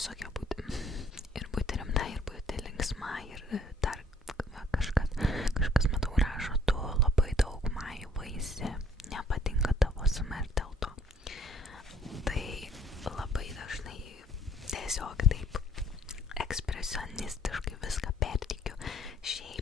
visokia būti. Ir būti rimta, ir būti linksma, ir dar kažkas matau rašo, tu labai daug maivaisi, nepatinka tavo smr dėl to. Tai labai dažnai tiesiog taip ekspresionistiškai viską perteikiu. Šiaip